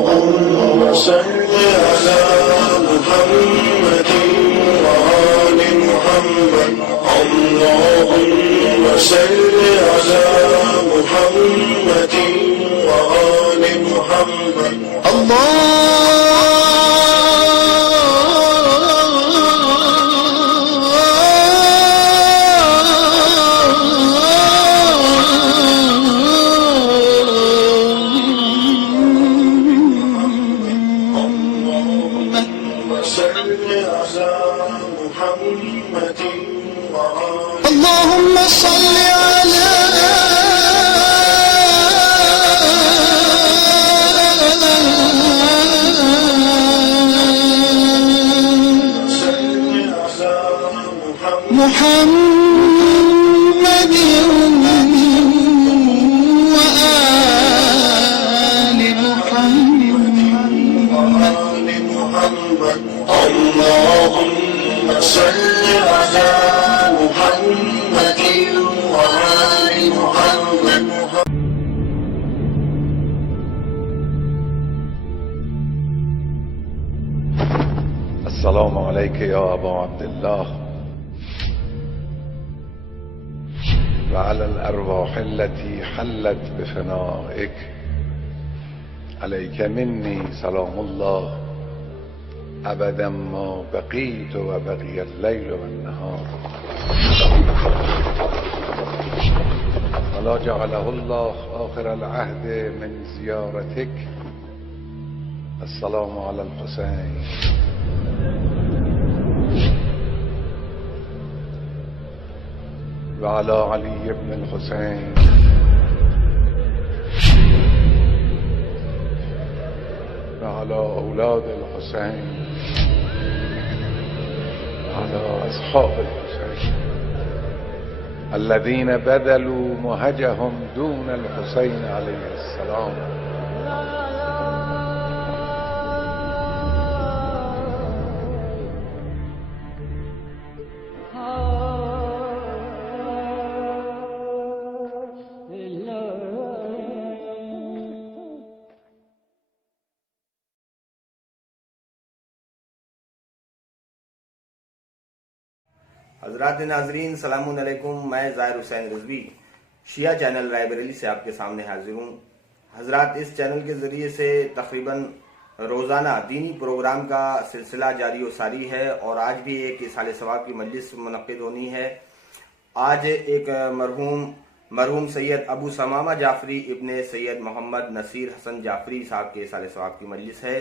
اللهم صل على محمد وآل محمد اللهم صل على محمد وآل محمد اللهم صل على محمد وآل محمد اللهم صل على محمد وآل محمد السلام عليك يا أبا عبد الله وعلى الأرواح التي حلت بفنائك عليك مني سلام الله أبدا ما بقيت وبقي الليل والنهار ولا جعله الله آخر العهد من زيارتك. السلام على الحسين وعلى علي بن الحسين وعلى أولاد الحسين وعلى أصحاب الحسين الذين بذلوا مهجهم دون الحسين عليه السلام. حضرات ناظرین سلام علیکم، میں ظاہر حسین رضوی شیعہ چینل رائے بریلی سے آپ کے سامنے حاضر ہوں۔ حضرات اس چینل کے ذریعے سے تقریباً روزانہ دینی پروگرام کا سلسلہ جاری و ساری ہے، اور آج بھی ایک اصحال ثواب کی مجلس منعقد ہونی ہے۔ آج ایک مرحوم سید ابو ثمامہ جعفری ابن سید محمد نصیر حسن جعفری صاحب کے اصحال ثواب کی مجلس ہے،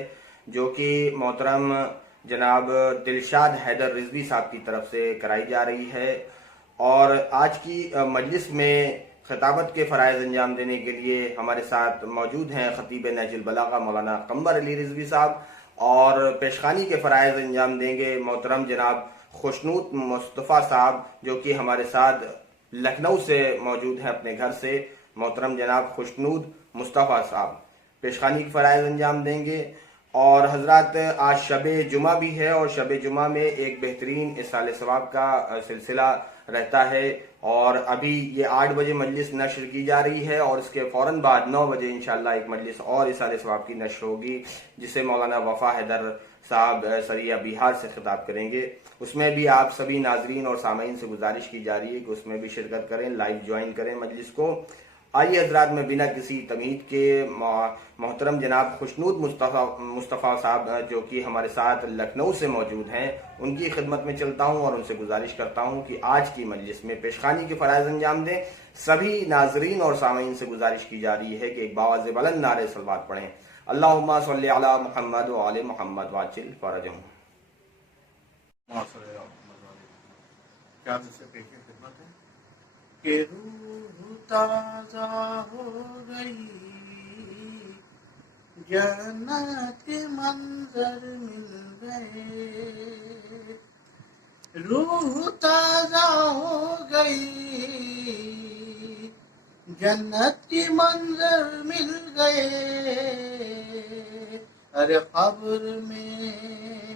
جو کہ محترم جناب دلشاد حیدر رضوی صاحب کی طرف سے کرائی جا رہی ہے۔ اور آج کی مجلس میں خطابت کے فرائض انجام دینے کے لیے ہمارے ساتھ موجود ہیں خطیب نہج البلاغہ مولانا قمر علی رضوی صاحب، اور پیشخانی کے فرائض انجام دیں گے محترم جناب خوشنود مصطفیٰ صاحب، جو کہ ہمارے ساتھ لکھنؤ سے موجود ہیں اپنے گھر سے۔ محترم جناب خوشنود مصطفیٰ صاحب پیشخانی کے فرائض انجام دیں گے۔ اور حضرات آج شب جمعہ بھی ہے، اور شب جمعہ میں ایک بہترین اصحال ثواب کا سلسلہ رہتا ہے، اور ابھی یہ 8 بجے مجلس نشر کی جا رہی ہے، اور اس کے فوراً بعد 9 بجے انشاءاللہ ایک مجلس اور اصحال ثواب کی نشر ہوگی، جسے مولانا وفا حیدر صاحب سریہ بہار سے خطاب کریں گے۔ اس میں بھی آپ سبھی ناظرین اور سامعین سے گزارش کی جا رہی ہے کہ اس میں بھی شرکت کریں، لائیو جوائن کریں مجلس کو۔ آئیے حضرات، میں بنا کسی تمہید کے محترم جناب خوشنود مصطفیٰ صاحب جو کہ ہمارے ساتھ لکھنؤ سے موجود ہیں، ان کی خدمت میں چلتا ہوں اور ان سے گزارش کرتا ہوں کہ آج کی مجلس میں پیشخانی کے فرائض انجام دیں۔ سبھی ناظرین اور سامعین سے گزارش کی جا رہی ہے کہ ایک باواز بلند نعرے صلوات پڑھیں۔ اللہم صلی علی محمد وآل محمد واجل فرجہم۔ کہ روح تازہ ہو گئی، جنت کے منظر مل گئے، روح تازہ ہو گئی، جنت کے منظر مل گئے، ارے قبر میں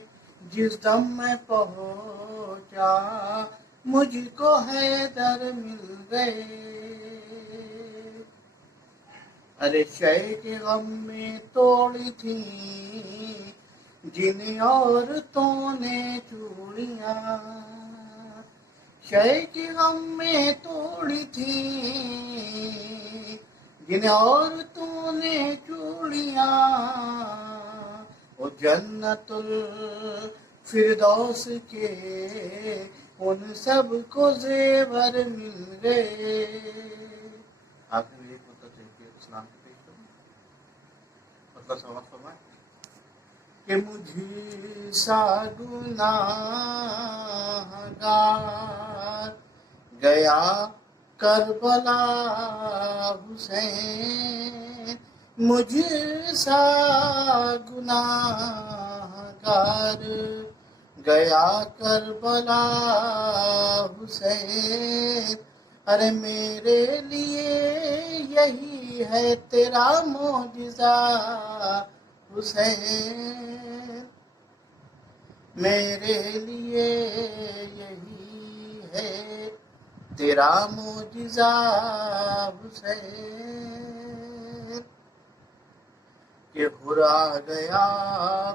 جس دم میں پہنچا مجھ کو حیدر مل گئے، ارے شے کے غم میں توڑی تھی جن عورتوں نے چوڑیاں، شے کے غم میں توڑی تھی جن عورتوں نے چوڑیاں، وہ جنت الفردوس کے ان سب کو زیور مل گئے۔ آخر میں ایک مطلب کہ اسلام کے پیش کروں، مطلب سمجھ فرمائے کہ مجھے سا گناہگار گیا کربلا حسین، مجھے سا گناہگار گیا کربلا حسین، ارے میرے لیے یہی ہے تیرا معجزہ حسین، میرے لیے یہی ہے تیرا معجزہ حسین، کہ ہرا گیا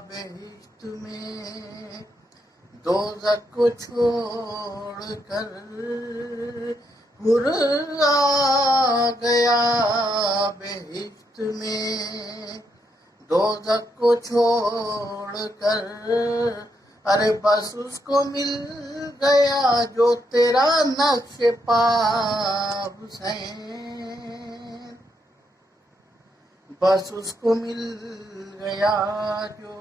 بہشت میں دوزخ کو چھوڑ کر، ہر آ گیا بہشت میں دوزخ کو چھوڑ کر، ارے بس اس کو مل گیا جو تیرا نقش پا حسین، بس اس کو مل گیا جو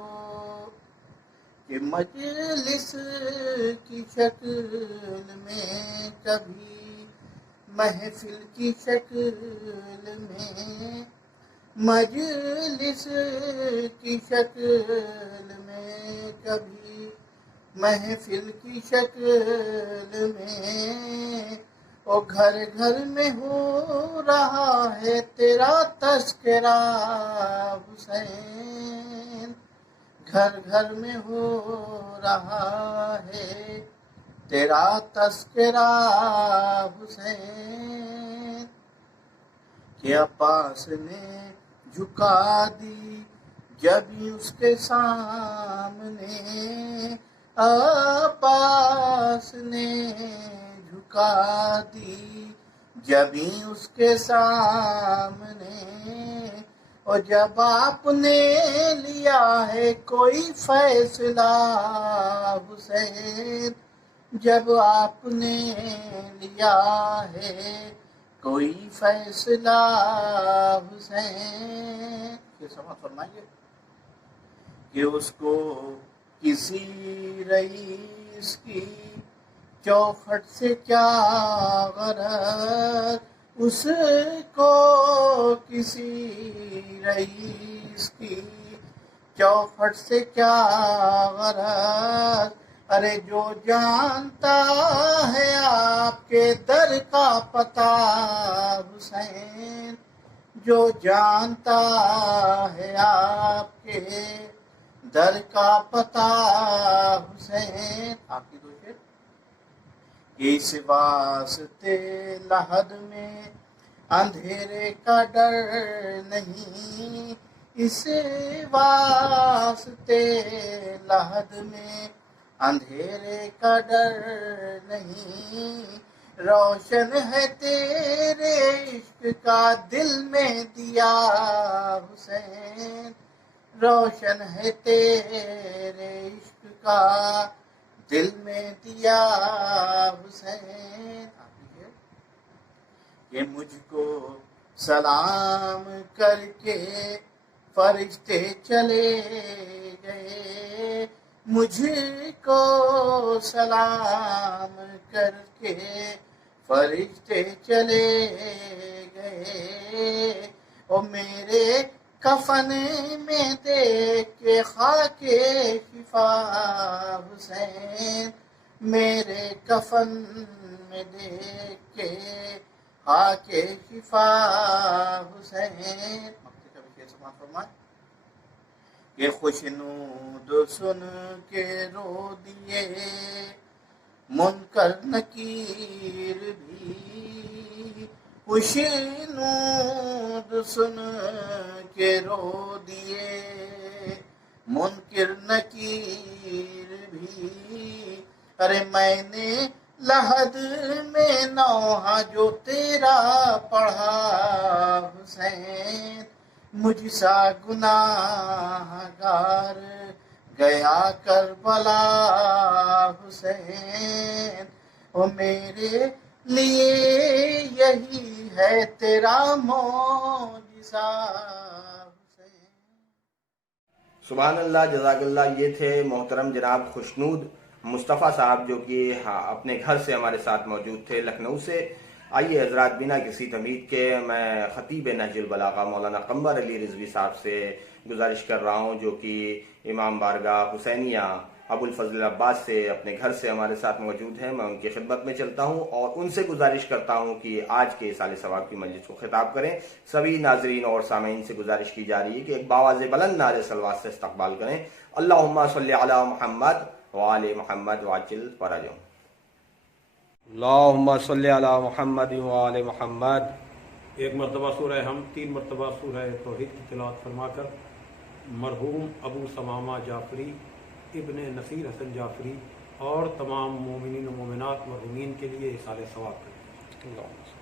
کہ مجلس کی شکل میں کبھی محفل کی شکل میں، مجلس کی شکل میں کبھی محفل کی شکل میں، وہ گھر گھر میں ہو رہا ہے تیرا تذکرہ حسین، گھر گھر میں ہو رہا ہے تیرا تذکرہ حسین، کہ عباس نے جھکا دی جب اس کے سامنے، عباس نے جھکا دی جب اس کے سامنے، اور جب آپ نے لیا ہے کوئی فیصلہ حسین، جب آپ نے لیا ہے کوئی فیصلہ حسین، یہ سمجھ فرمائیے کہ اس کو کسی رئیس کی چوکھٹ سے کیا غرض، اس کو کسی رئیس کی چوکھٹ سے کیا غرض، ارے جو جانتا ہے آپ کے در کا پتہ حسین، جو جانتا ہے آپ کے در کا پتہ حسین، آپ کی دو شعر، اس واسطے لحد میں اندھیرے کا ڈر نہیں، اس واسطے لحد میں اندھیرے کا ڈر نہیں، روشن ہے تیرے عشق کا دل میں دیا حسین، روشن ہے تیرے عشق کا دل میں دیا حسین، کہ مجھ کو سلام کر کے فرشتے چلے گئے، مجھ کو سلام کر کے فرشتے چلے گئے، اور میرے کفن میں دیکھ کے خاک شفا حسین، میرے کفن میں دیکھ کے خاک شفا حسین، یہ خوشنود سن کے رو دیے منکر نکیر بھی، خوشنود سن کے رو دیے، منکر نکیر بھی۔ ارے میں نے لحد میں نوحہ جو تیرا پڑھا حسین، مجھ سا گناہ گار گیا کربلا حسین، وہ میرے لیے یہی ہے تیرا معجزہ حسین۔ سبحان اللہ، جزاک اللہ۔ یہ تھے محترم جناب خوشنود مصطفیٰ صاحب، جو کہ اپنے گھر سے ہمارے ساتھ موجود تھے لکھنؤ سے۔ آئیے حضرات، بنا کسی تمہید کے میں خطیب نہج البلاغہ مولانا قمر علی رضوی صاحب سے گزارش کر رہا ہوں، جو کہ امام بارگاہ حسینیہ ابو الفضل عباس سے اپنے گھر سے ہمارے ساتھ موجود ہیں۔ میں ان کی خدمت میں چلتا ہوں اور ان سے گزارش کرتا ہوں کہ آج کے ایصال ثواب کی مجلس کو خطاب کریں۔ سبھی ناظرین اور سامعین سے گزارش کی جا رہی ہے کہ ایک باواز بلند نعرے صلوات سے استقبال کریں۔ اللہم صلی علی محمد وآل محمد وعجل فرجهم۔ اللہم صلی علی محمد وآل محمد۔ ایک مرتبہ سورہ ہم، 3 مرتبہ سورہ توحید کی تلاوت فرما کر مرحوم ابو ثمامہ جعفری ابن نصیر حسن جعفری اور تمام مومنین و مومنات مرحومین کے لیے ایصال ثواب کریں۔ اللہم صلی۔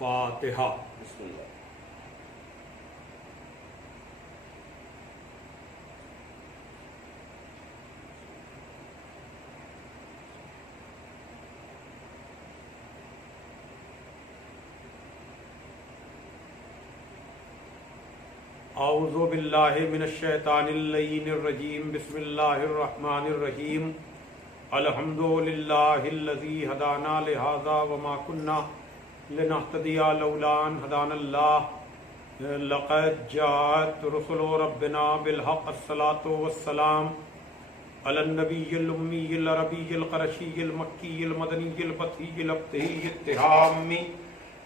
فاتحہ۔ بسم اللہ۔ اعوذ باللہ من الشیطان اللعین الرجیم، بسم اللہ الرحمن الرحیم۔ الحمد للہ الذی ہدانا لہذا وما کننا لنہتدی لولا ان ہدانا اللہ، لقد جاءت رسل ربنا بالحق، الصلاۃ والسلام علی النبی الامی العربی القرشی المکی المدنی الفتحی الابتہی التہامی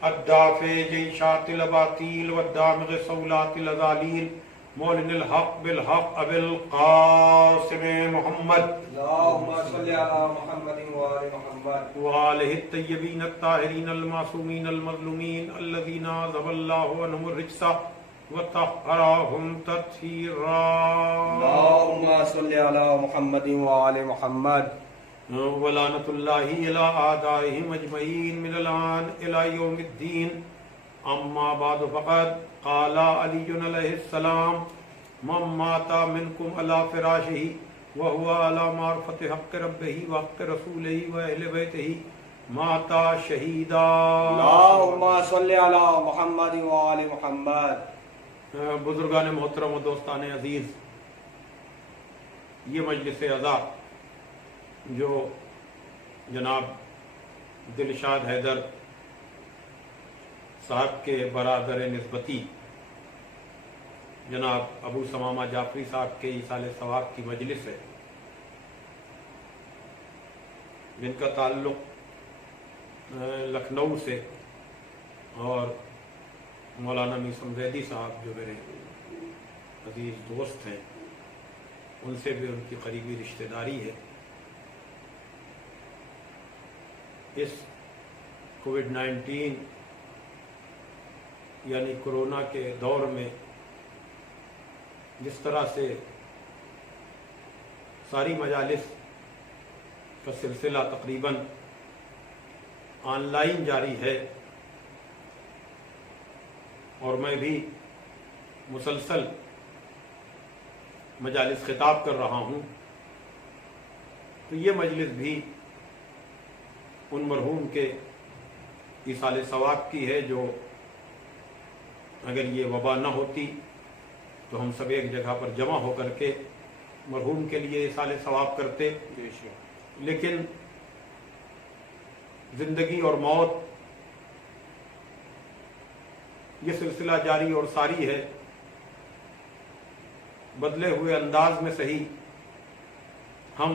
الدافع جیشات الاباطیل والدامغ صولات الازالیل، مولن الحق بالحق ابی القاسم محمد، اللہم صلی علی محمد وآل محمد وآلہ الطیبین الطاہرین المعصومین المظلومین الذین عذب اللہ عنہم الرجس وطہرہم تطہیرا۔ اللہم صلی علی محمد وآل محمد ولعنت اللہ علی اعدائہم اجمعین من الآن الی یوم الدین۔ اما بعد فقد قال علی علیہ السلام: من مات منکم علی فراشہ وهو علی معرفت حق ربہ وحق رسولہ واہل بیتہ مات شہیدا۔ اللہم صلی علی محمد وآل محمد۔ بزرگان محترم و دوستان عزیز، یہ مجلس عزا جو جناب دلشاد حیدر صاحب کے برادر نسبتی جناب ابو ثمامہ جعفری صاحب کے ایصال ثواب کی مجلس ہے، جن کا تعلق لکھنؤ سے، اور مولانا میثم زیدی صاحب جو میرے عزیز دوست ہیں، ان سے بھی ان کی قریبی رشتہ داری ہے۔ اس کووڈ-19 یعنی کرونا کے دور میں جس طرح سے ساری مجالس کا سلسلہ تقریباً آن لائن جاری ہے، اور میں بھی مسلسل مجالس خطاب کر رہا ہوں، تو یہ مجلس بھی ان مرحوم کے ایصال ثواب کی ہے، جو اگر یہ وبا نہ ہوتی تو ہم سب ایک جگہ پر جمع ہو کر کے مرحوم کے لیے ایصال ثواب کرتے، لیکن زندگی اور موت یہ سلسلہ جاری اور ساری ہے، بدلے ہوئے انداز میں صحیح ہم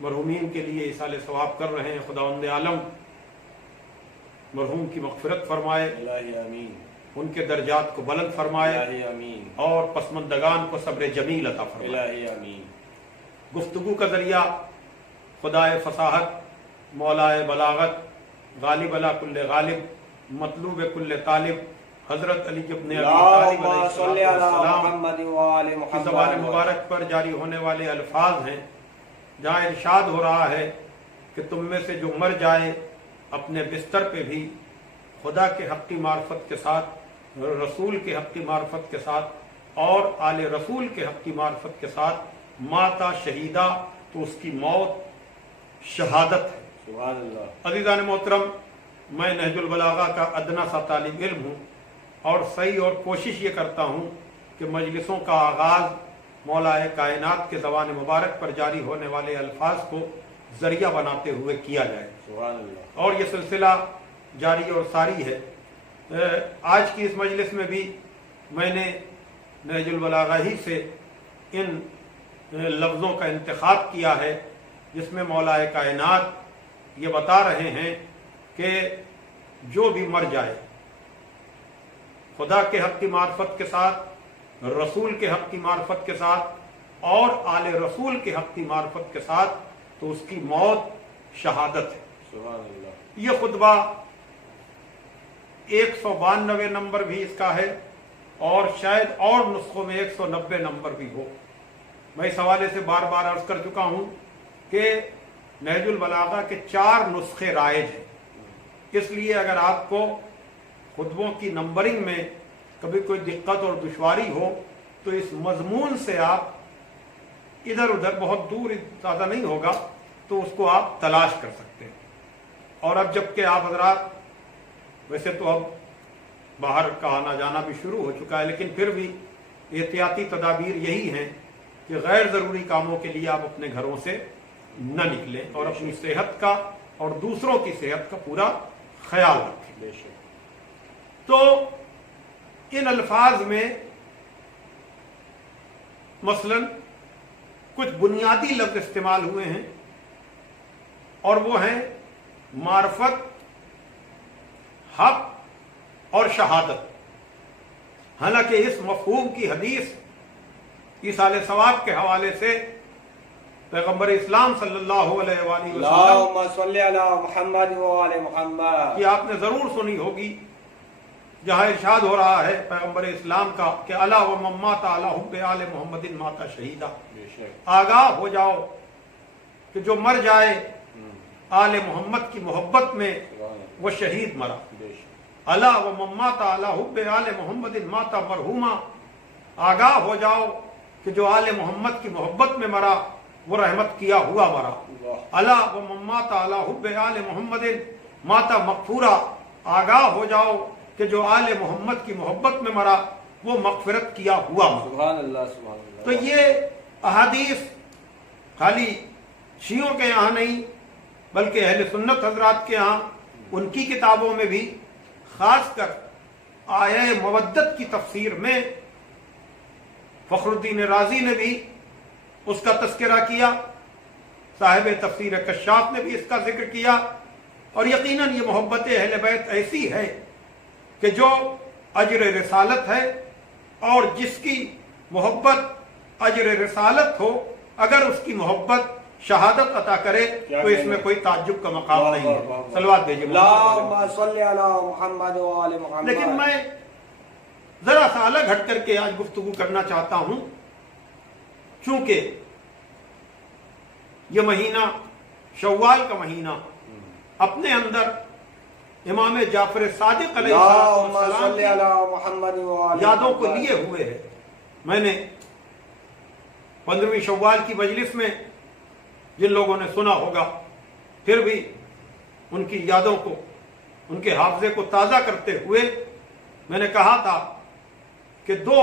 مرحومین کے لیے ایصال ثواب کر رہے ہیں۔ خداوند عالم مرحوم کی مغفرت فرمائے، الہی آمین، ان کے درجات کو بلند فرمائے، الہی آمین، اور پسماندگان کو صبر جمیل عطا فرمائے۔ الہی آمین۔ گفتگو کا ذریعہ خدائے فصاحت، مولائے بلاغت، غالب علی کل غالب، مطلوب کل طالب، حضرت علی ابن ابی طالب علیہ السلام کی زبان مبارک پر جاری ہونے والے الفاظ ہیں، جہاں ارشاد ہو رہا ہے کہ تم میں سے جو مر جائے اپنے بستر پہ بھی خدا کے حقی معرفت کے ساتھ، رسول کے حقی معرفت کے ساتھ اور آل رسول کے حقی معرفت کے ساتھ ماتا شہیدہ، تو اس کی موت شہادت ہے۔ سبحان اللہ۔ عزیزان محترم، میں نہج البلاغہ کا ادنا سا طالب علم ہوں اور صحیح اور کوشش یہ کرتا ہوں کہ مجلسوں کا آغاز مولا کائنات کے زبان مبارک پر جاری ہونے والے الفاظ کو ذریعہ بناتے ہوئے کیا جائے، سبحان اللہ۔ اور یہ سلسلہ جاری اور ساری ہے۔ آج کی اس مجلس میں بھی میں نے نہج البلاغہ ہی سے ان لفظوں کا انتخاب کیا ہے، جس میں مولا کائنات یہ بتا رہے ہیں کہ جو بھی مر جائے خدا کے حق کی معرفت کے ساتھ، رسول کے حق کی معرفت کے ساتھ اور آل رسول کے حق کی معرفت کے ساتھ، تو اس کی موت شہادت ہے۔ سبحان اللہ۔ یہ خطبہ 192 نمبر بھی اس کا ہے، اور شاید اور نسخوں میں 190 نمبر بھی ہو۔ میں اس حوالے سے بار بار عرض کر چکا ہوں کہ نہج البلاغہ کے 4 نسخے رائج ہیں، اس لیے اگر آپ کو خطبوں کی نمبرنگ میں کبھی کوئی دقت اور دشواری ہو تو اس مضمون سے آپ ادھر ادھر، بہت دور زیادہ نہیں ہوگا، تو اس کو آپ تلاش کر سکتے ہیں۔ اور اب جب کہ آپ حضرات، ویسے تو اب باہر کا آنا جانا بھی شروع ہو چکا ہے، لیکن پھر بھی احتیاطی تدابیر یہی ہیں کہ غیر ضروری کاموں کے لیے آپ اپنے گھروں سے نہ نکلیں اور اپنی صحت کا اور دوسروں کی صحت کا پورا خیال رکھیں۔ بے شک۔ تو ان الفاظ میں مثلا کچھ بنیادی لفظ استعمال ہوئے ہیں، اور وہ ہیں معرفت، حق اور شہادت۔ حالانکہ اس مفہوم کی حدیث ایصال ثواب کے حوالے سے پیغمبر اسلام صلی اللہ علیہ وآلہ وسلم اللہم صلی علی محمد وآل محمد کی آپ نے ضرور سنی ہوگی، جہاں ارشاد ہو رہا ہے پیغمبر اسلام کا کہ الا ومن مات علی حب آل محمد مات شہیدا، بے شک۔ آگاہ ہو جاؤ کہ جو مر جائے آل محمد کی محبت میں وہ شہید مرا۔ بے شک۔ الا ومن مات علی حب آل محمد مات مرحوما، آگاہ ہو جاؤ کہ جو آل محمد کی محبت میں مرا وہ رحمت کیا ہوا مرا۔ الا ومن مات علی حب آل محمد مات مغفورا، آگاہ ہو جاؤ کہ جو آل محمد کی محبت میں مرا وہ مغفرت کیا ہوا مرا۔ سبحان اللہ سبحان اللہ۔ تو یہ احادیث خالی شیعوں کے یہاں نہیں بلکہ اہل سنت حضرات کے یہاں، ان کی کتابوں میں بھی، خاص کر آیہ مودت کی تفسیر میں فخر الدین رازی نے بھی اس کا تذکرہ کیا، صاحب تفسیر کشاف نے بھی اس کا ذکر کیا، اور یقیناً یہ محبت اہل بیت ایسی ہے کہ جو اجر رسالت ہے، اور جس کی محبت اجر رسالت ہو، اگر اس کی محبت شہادت عطا کرے تو اس میں کوئی تعجب کا مقام نہیں ہے۔ صلوات بھیجئے۔ اللہم صلی علی محمد وآل محمد۔ لیکن میں ذرا سا الگ ہٹ کر کے آج گفتگو کرنا چاہتا ہوں، چونکہ یہ مہینہ شوال کا مہینہ اپنے اندر امام جعفر صادق علیہ السلام صلی علی محمد وآل یادوں کو لیے ہوئے ہے۔ میں نے 15ویں شوال کی مجلس میں جن لوگوں نے سنا ہوگا، پھر بھی ان کی یادوں کو، ان کے حافظے کو تازہ کرتے ہوئے میں نے کہا تھا کہ 2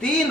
3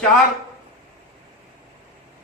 4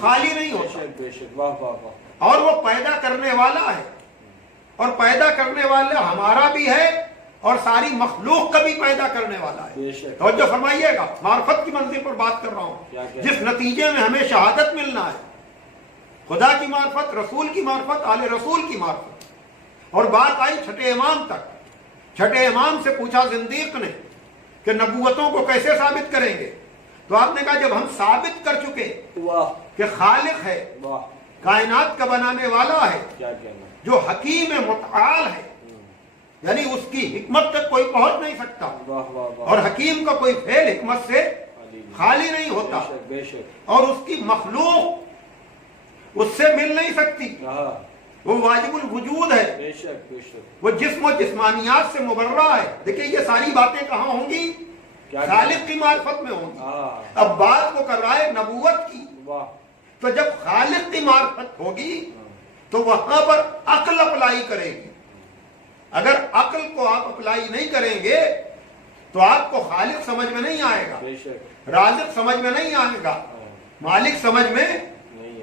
خالی نہیں بے ہوتا، شک بے شک، واہ واہ واہ، اور وہ پیدا کرنے والا ہے، اور پیدا کرنے والا ہمارا بھی ہے اور ساری مخلوق کا بھی پیدا کرنے والا ہے۔ بے شک، توجہ فرمائیے گا، معرفت کی منزل پر بات کر رہا کیا ہوں، کیا؟ جس نتیجے میں ہمیں شہادت ملنا ہے، خدا کی معرفت، رسول کی معرفت، آل رسول کی معرفت۔ اور بات آئی چھٹے امام تک، چھٹے امام سے پوچھا زندیق نے کہ نبوتوں کو کیسے ثابت کریں گے؟ تو آپ نے کہا جب ہم ثابت کر چکے واہ کہ خالق ہے، واہ، کائنات کا بنانے والا ہے، کیا کہنا، جو حکیم متعال ہے، یعنی اس کی حکمت تک کوئی پہنچ نہیں سکتا، واہ واہ واہ، اور حکیم کا کوئی فعل حکمت سے خالی نہیں ہوتا، بے شک بے شک، اور اس کی مخلوق اس سے مل نہیں سکتی، ہاں، وہ واجب الوجود ہے، بے شک بے شک، وہ جسم و جسمانیات سے مبرہ ہے۔ دیکھیں یہ ساری باتیں کہاں ہوں گی؟ کیا خالق کی معرفت میں ہوں گی۔ ہاں، اب بات وہ کر رہا ہے نبوت کی، واہ، تو جب خالق کی معرفت ہوگی تو وہاں پر عقل اپلائی کرے گی۔ اگر عقل کو آپ اپلائی نہیں کریں گے تو آپ کو خالق سمجھ میں نہیں آئے گا، بے شک، رازق سمجھ میں نہیں آئے گا، مالک سمجھ میں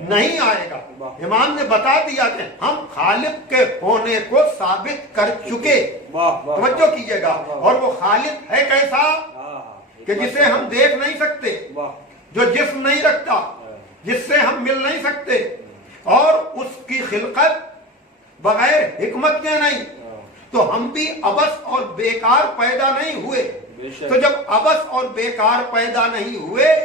نہیں آئے گا۔ امام نے بتا دیا کہ ہم خالق کے ہونے کو ثابت کر چکے، واہ واہ، توجہ کیجئے گا، اور وہ خالق ہے کیسا ہاں، کہ جسے ہم دیکھ نہیں سکتے، واہ، جو جسم نہیں رکھتا، جس سے ہم مل نہیں سکتے، اور اس کی خلقت بغیر حکمت کے نہیں، تو ہم بھی عبث اور بیکار پیدا نہیں ہوئے۔ بے شک، تو جب عبث اور بیکار پیدا نہیں ہوئے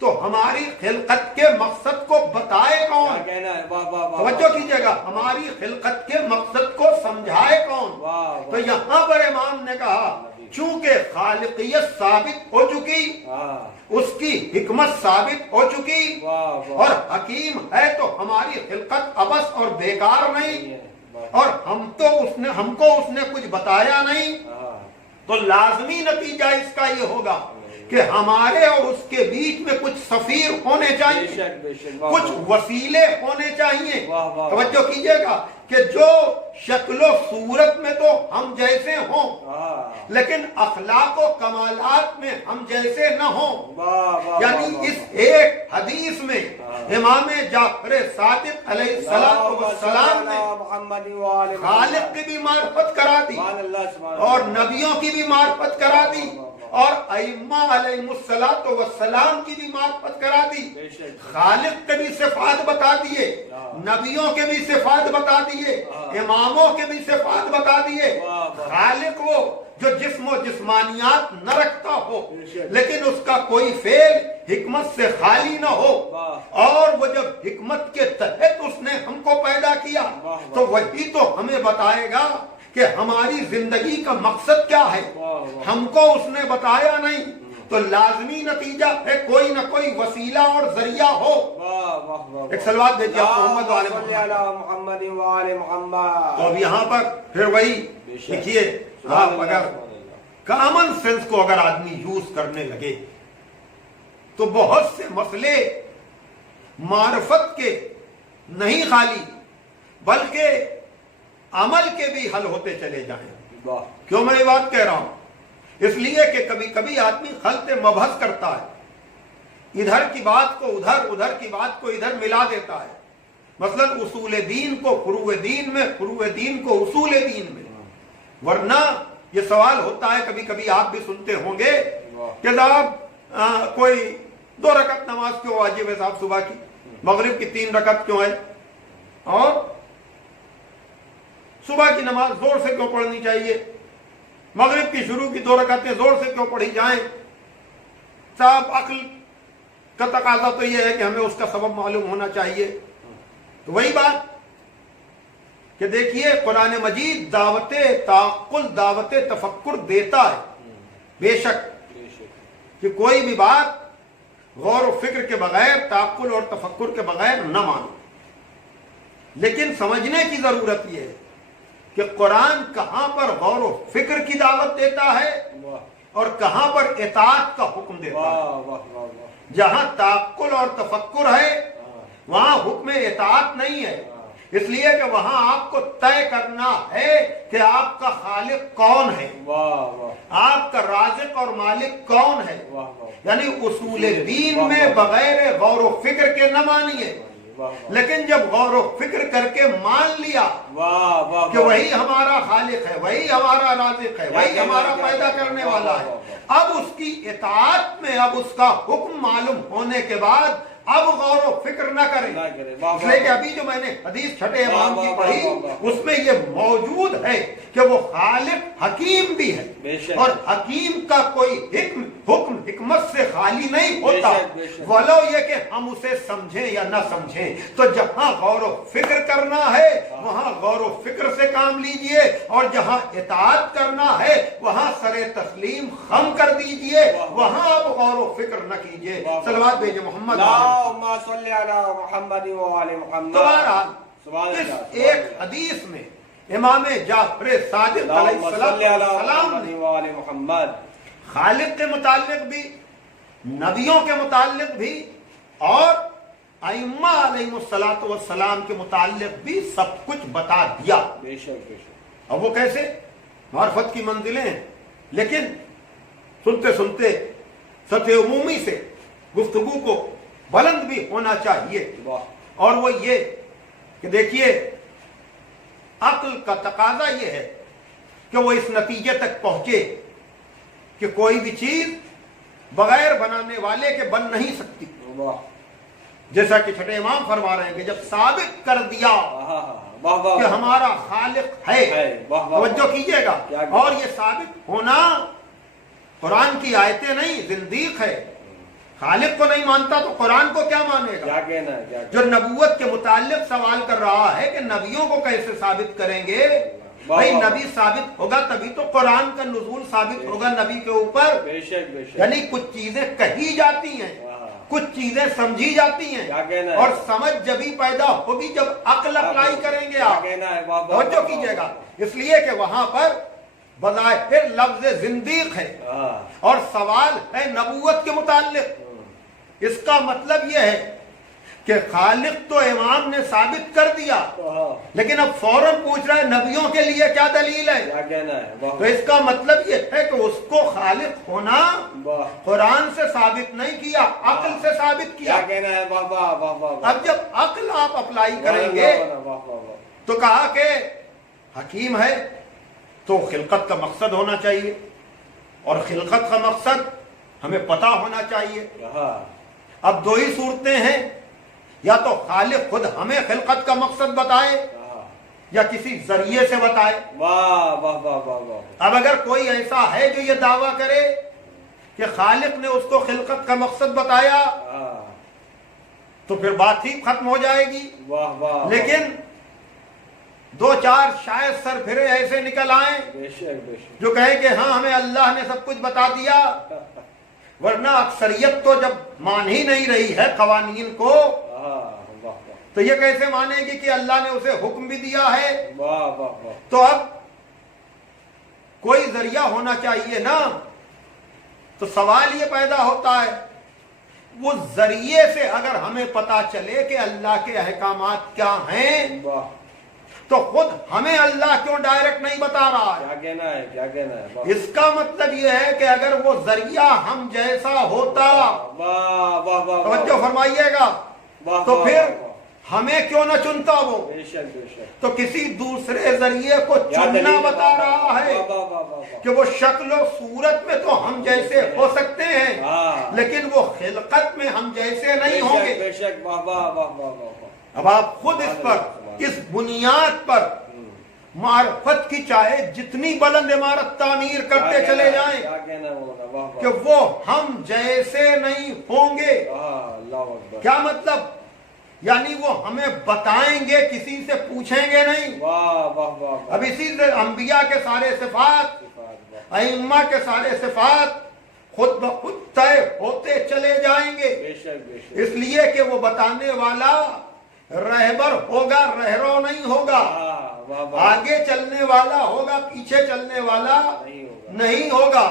تو ہماری خلقت کے مقصد کو بتائے کیا کون؟ کہنا ہے، واہ واہ واہ، توجہ کیجئے گا، ہماری خلقت کے مقصد کو سمجھائے کون؟ واہ تو واہ، یہاں پر امام نے کہا چونکہ خالقیت ثابت ہو چکی، ہاں، اس کی حکمت ثابت ہو چکی، واہ اور واہ، حکیم ہے، تو ہماری خلقت عبث اور بیکار نہیں، واہ، اور ہم کو اس نے کچھ بتایا نہیں، ہاں، تو لازمی نتیجہ اس کا یہ ہوگا کہ ہمارے اور اس کے بیچ میں کچھ سفیر ہونے بے چاہیے، شک بے شک، واہ کچھ واہ، وسیلے ہونے چاہیے۔ واہ واہ، توجہ کیجئے گا کہ جو شکل و صورت میں تو ہم جیسے ہوں ہاں، لیکن اخلاق و کمالات میں ہم جیسے نہ ہوں، واہ واہ، یعنی اس ایک حدیث میں امام جعفر صادق علیہ السلام نے محمد وآل خالق کی بھی معرفت کرا دی اور نبیوں کی بھی معرفت کرا دی اور ائمہ علیہ السلام کی بھی معرفت کرا دی، خالق کے بھی صفات بتا دیے، نبیوں کے بھی صفات بتا دیے، اماموں کے بھی صفات بتا دیے۔ خالق وہ جو جسم و جسمانیات نہ رکھتا ہو لیکن اس کا کوئی فعل حکمت سے خالی نہ ہو، اور وہ جب حکمت کے تحت اس نے ہم کو پیدا کیا تو وہی تو ہمیں بتائے گا کہ ہماری زندگی کا مقصد کیا ہے، ہم کو اس نے بتایا نہیں، تو لازمی نتیجہ ہے کوئی نہ کوئی وسیلہ اور ذریعہ ہو۔ ایک سلوات بھیجیے آپ محمد وآل محمد۔ تو اب یہاں پر پھر وہی دیکھیے، آپ اگر کامن سینس کو اگر آدمی یوز کرنے لگے تو بہت سے مسئلے معرفت کے نہیں خالی بلکہ عمل کے بھی حل ہوتے چلے جائیں۔ کیوں میں یہ بات کہہ رہا ہوں؟ اس لیے کہ کبھی کبھی آدمی خلط مبحث کرتا ہے، ادھر کی بات کو ادھر، ادھر کی بات کو ادھر ملا دیتا ہے، مثلا اصول دین کو فروع دین میں، فروع دین کو اصول دین میں۔ ورنہ یہ سوال ہوتا ہے، کبھی کبھی آپ بھی سنتے ہوں گے کہ صاحب کوئی 2 رکعت نماز کیوں واجب ہے صاحب صبح کی، مغرب کی 3 رکعت کیوں ہے، اور صبح کی نماز زور سے کیوں پڑھنی چاہیے، مغرب کی شروع کی 2 رکعتیں زور سے کیوں پڑھی جائیں؟ صاحب عقل کا تقاضا تو یہ ہے کہ ہمیں اس کا سبب معلوم ہونا چاہیے۔ تو وہی بات کہ دیکھیے قرآن مجید دعوت تعقل، دعوت تفکر دیتا ہے، بے شک کہ کوئی بھی بات غور و فکر کے بغیر، تعقل اور تفکر کے بغیر نہ مانو، لیکن سمجھنے کی ضرورت یہ ہے کہ قرآن کہاں پر غور و فکر کی دعوت دیتا ہے اور کہاں پر اطاعت کا حکم دیتا ہے۔ جہاں تعقل اور تفکر ہے وہاں حکم اطاعت نہیں ہے، اس لیے کہ وہاں آپ کو طے کرنا ہے کہ آپ کا خالق کون ہے، واہ واہ آپ کا رازق اور مالک کون ہے۔ واہ واہ یعنی اصول دین میں بغیر غور و فکر کے نہ مانیے، لیکن جب غور و فکر کر کے مان لیا واہ واہ کہ وہی ہمارا خالق ہے، وہی ہمارا رازق ہے، وہی ہمارا پیدا کرنے والا ہے، اب اس کی اطاعت میں اب اس کا حکم معلوم ہونے کے بعد اب غور و فکر نہ کریں۔ اس لیے کہ ابھی جو میں نے حدیث چھٹے امام کی پڑھی اس میں یہ موجود ہے کہ وہ خالق حکیم بھی ہے، اور حکیم کا کوئی حکم حکمت سے خالی نہیں ہوتا، ولو یہ کہ ہم اسے سمجھیں یا نہ سمجھیں۔ تو جہاں غور و فکر کرنا ہے وہاں غور و فکر سے کام لیجئے، اور جہاں اطاعت کرنا ہے وہاں سر تسلیم خم کر دیجئے، وہاں اب غور و فکر نہ کیجئے۔ صلوات بھیجے محمد۔ اللہم صلی علی محمد و آل محمد۔ دوبارہ اس ایک حدیث میں امام جعفر صادق علیہ السلام نے خالق کے متعلق بھی، نبیوں کے متعلق بھی، اور ائمہ علیہ السلام کے متعلق بھی سب کچھ بتا دیا۔ بے شک بے شک۔ اب وہ کیسے؟ معرفت کی منزلیں ہیں، لیکن سنتے سنتے سطح عمومی سے گفتگو کو بلند بھی ہونا چاہیے، اور وہ یہ کہ دیکھیے عقل کا تقاضا یہ ہے کہ وہ اس نتیجے تک پہنچے کہ کوئی بھی چیز بغیر بنانے والے کے بن نہیں سکتی، جیسا کہ چھٹے امام فرما رہے ہیں کہ جب ثابت کر دیا کہ ہمارا خالق ہے، توجہ کیجئے گا، اور یہ ثابت ہونا قرآن کی آیتیں نہیں، زندیق ہے، خالق کو نہیں مانتا تو قرآن کو کیا مانے گا؟ جو نبوت کے متعلق سوال کر رہا ہے کہ نبیوں کو کیسے ثابت کریں گے، بھائی نبی ثابت ہوگا تبھی تو قرآن کا نزول ثابت ہوگا نبی کے اوپر۔ یعنی کچھ چیزیں کہی جاتی ہیں، کچھ چیزیں سمجھی جاتی ہیں، اور سمجھ جبھی پیدا ہوگی جب عقل اپلائی کریں گے آپ۔ توجہ کیجئے گا، اس لیے کہ وہاں پر بظاہر لفظ زندیق ہے اور سوال ہے نبوت کے متعلق۔ اس کا مطلب یہ ہے کہ خالق تو امام نے ثابت کر دیا، لیکن اب فوراً پوچھ رہا ہے نبیوں کے لیے کیا دلیل ہے؟ تو اس کا مطلب یہ ہے کہ اس کو خالق ہونا قرآن سے ثابت نہیں کیا، عقل سے ثابت کیا۔ اب جب عقل آپ اپلائی کریں گے تو کہا کہ حکیم ہے تو خلقت کا مقصد ہونا چاہیے، اور خلقت کا مقصد ہمیں پتہ ہونا چاہیے۔ اب دو ہی صورتیں ہیں، یا تو خالق خود ہمیں خلقت کا مقصد بتائے یا کسی ذریعے سے بتائے۔ اب اگر کوئی ایسا ہے جو یہ دعویٰ کرے کہ خالق نے اس کو خلقت کا مقصد بتایا تو پھر بات ہی ختم ہو جائے گی۔ لیکن دو چار شاید سر پھرے ایسے نکل آئیں جو کہیں کہ ہاں ہمیں اللہ نے سب کچھ بتا دیا، ورنہ اکثریت تو جب مان ہی نہیں رہی ہے قوانین کو تو یہ کیسے مانے گی کہ اللہ نے اسے حکم بھی دیا ہے؟ تو اب کوئی ذریعہ ہونا چاہیے نا۔ تو سوال یہ پیدا ہوتا ہے وہ ذریعے سے اگر ہمیں پتا چلے کہ اللہ کے احکامات کیا ہیں تو خود ہمیں اللہ کیوں ڈائریکٹ نہیں بتا رہا ہے؟ کیا کہنا ہے؟ اس کا مطلب یہ ہے کہ اگر وہ ذریعہ ہم جیسا ہوتا، توجہ فرمائیے گا، تو پھر ہمیں کیوں نہ چنتا وہ؟ تو کسی دوسرے ذریعے کو چننا بتا رہا ہے کہ وہ شکل و صورت میں تو ہم جیسے ہو سکتے ہیں لیکن وہ خلقت میں ہم جیسے نہیں ہوں گے۔ اب آپ خود اس پر، اس بنیاد پر معرفت کی چاہے جتنی بلند عمارت تعمیر کرتے چلے جائیں کہ وہ ہم جیسے نہیں ہوں گے۔ کیا مطلب؟ یعنی وہ ہمیں بتائیں گے، کسی سے پوچھیں گے نہیں۔ اب اسی سے انبیاء کے سارے صفات، ائمہ کے سارے صفات خود بخود طے ہوتے چلے جائیں گے، اس لیے کہ وہ بتانے والا رہبر ہوگا، رہرو نہیں ہوگا، آگے چلنے والا ہوگا، پیچھے چلنے والا نہیں ہوگا،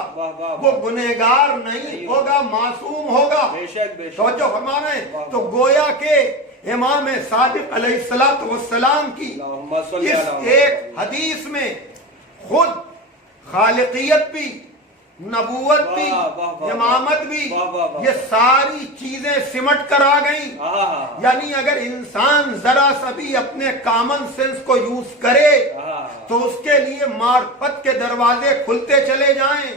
وہ گنہگار نہیں ہوگا، معصوم ہوگا۔ توجہ فرما رہے ہیں؟ تو گویا کہ امام صادق علیہ السلام کی اللہم صلی اس علی ایک حدیث میں خود خالقیت بھی، نبوت بھی، واہ واہ واہ امامت بھی، واہ واہ واہ یہ ساری چیزیں سمٹ کر آ گئیں۔ یعنی اگر انسان ذرا سا بھی اپنے کامن سینس کو یوز کرے تو اس کے لیے معرفت کے دروازے کھلتے چلے جائیں،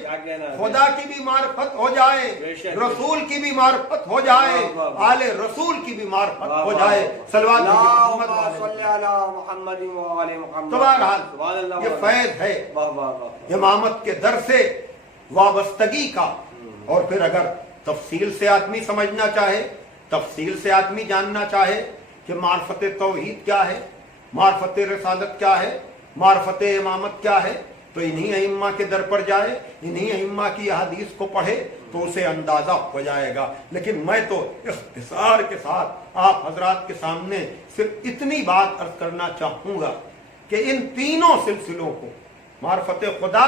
خدا کی بھی معرفت ہو جائے، رسول کی بھی معرفت ہو جائے، آل رسول کی بھی معرفت ہو جائے۔ صلوات اللہم صلی علی محمد وآل محمد۔ تو بہرحال یہ فیض ہے امامت کے در سے وابستگی کا۔ اور پھر اگر تفصیل سے آدمی سمجھنا چاہے، تفصیل سے آدمی جاننا چاہے کہ معرفت توحید کیا ہے، معرفت رسالت کیا ہے، معرفت امامت کیا ہے، تو انہی ائمہ کے در پر جائے، انہی ائمہ کی حدیث کو پڑھے تو اسے اندازہ ہو جائے گا۔ لیکن میں تو اختصار کے ساتھ آپ حضرات کے سامنے صرف اتنی بات عرض کرنا چاہوں گا کہ ان تینوں سلسلوں کو، معرفت خدا،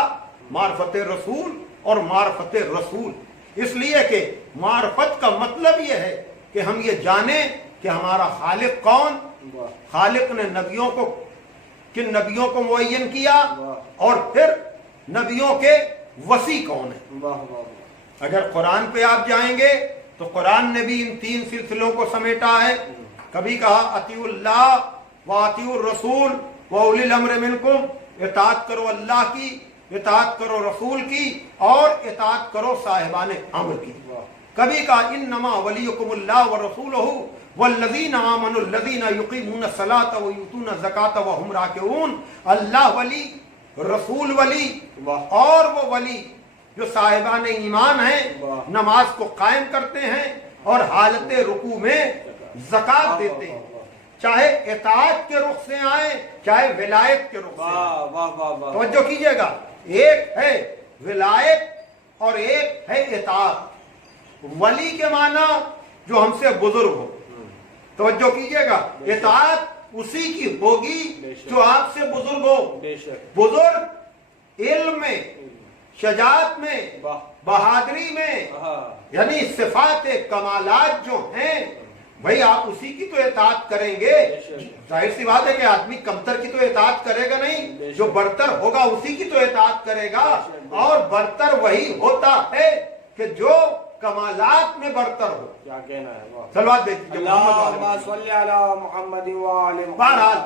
معرفت رسول اور معرفت رسول، اس لیے کہ معرفت کا مطلب یہ ہے کہ ہم یہ جانیں کہ ہمارا خالق کون، خالق نے نبیوں کو کن نبیوں کو معین کیا، اور پھر نبیوں کے وصی کون ہیں۔ اگر قرآن پہ آپ جائیں گے تو قرآن نے بھی ان تین سلسلوں کو سمیٹا ہے۔ کبھی کہا اطیعوا اللہ واطیعوا الرسول واولی الامر منکم، اطاعت کرو اللہ کی، اطاعت کرو رسول کی، اور اطاعت کرو صاحبان امر کی۔ کبھی کہا انما ولیکم اللہ ورسولہ والذین آمنوا الذین یقیمون الصلاۃ ویؤتون الزکاۃ وہم راکعون۔ اللہ ولی، رسول ولی، اور وہ ولی جو صاحبان ایمان ہیں، نماز کو قائم کرتے ہیں اور حالت رکوع میں زکوٰۃ دیتے ہیں، چاہے اطاعت کے رخ سے آئیں چاہے ولایت کے رخ سے۔ توجہ کیجئے گا، ایک ہے ولایت اور ایک ہے اطاعت۔ ولی کے معنی جو ہم سے بزرگ ہو، توجہ کیجئے گا، اطاعت اسی کی ہوگی جو آپ سے بزرگ ہو۔ بزرگ علم میں، شجاعت میں، بہادری میں، یعنی صفات کمالات جو ہیں، بھئی آپ اسی کی تو اطاعت کریں گے۔ ظاہر سی بات ہے کہ آدمی کمتر کی تو اطاعت کرے گا نہیں، جو برتر ہوگا اسی کی تو اطاعت کرے گا، اور برتر وہی ہوتا ہے کہ جو کمالات میں برتر ہو۔ کیا کہنا ہے؟ صلوات دیجیے اللہم صلی علی محمد وآل محمد۔ بہرحال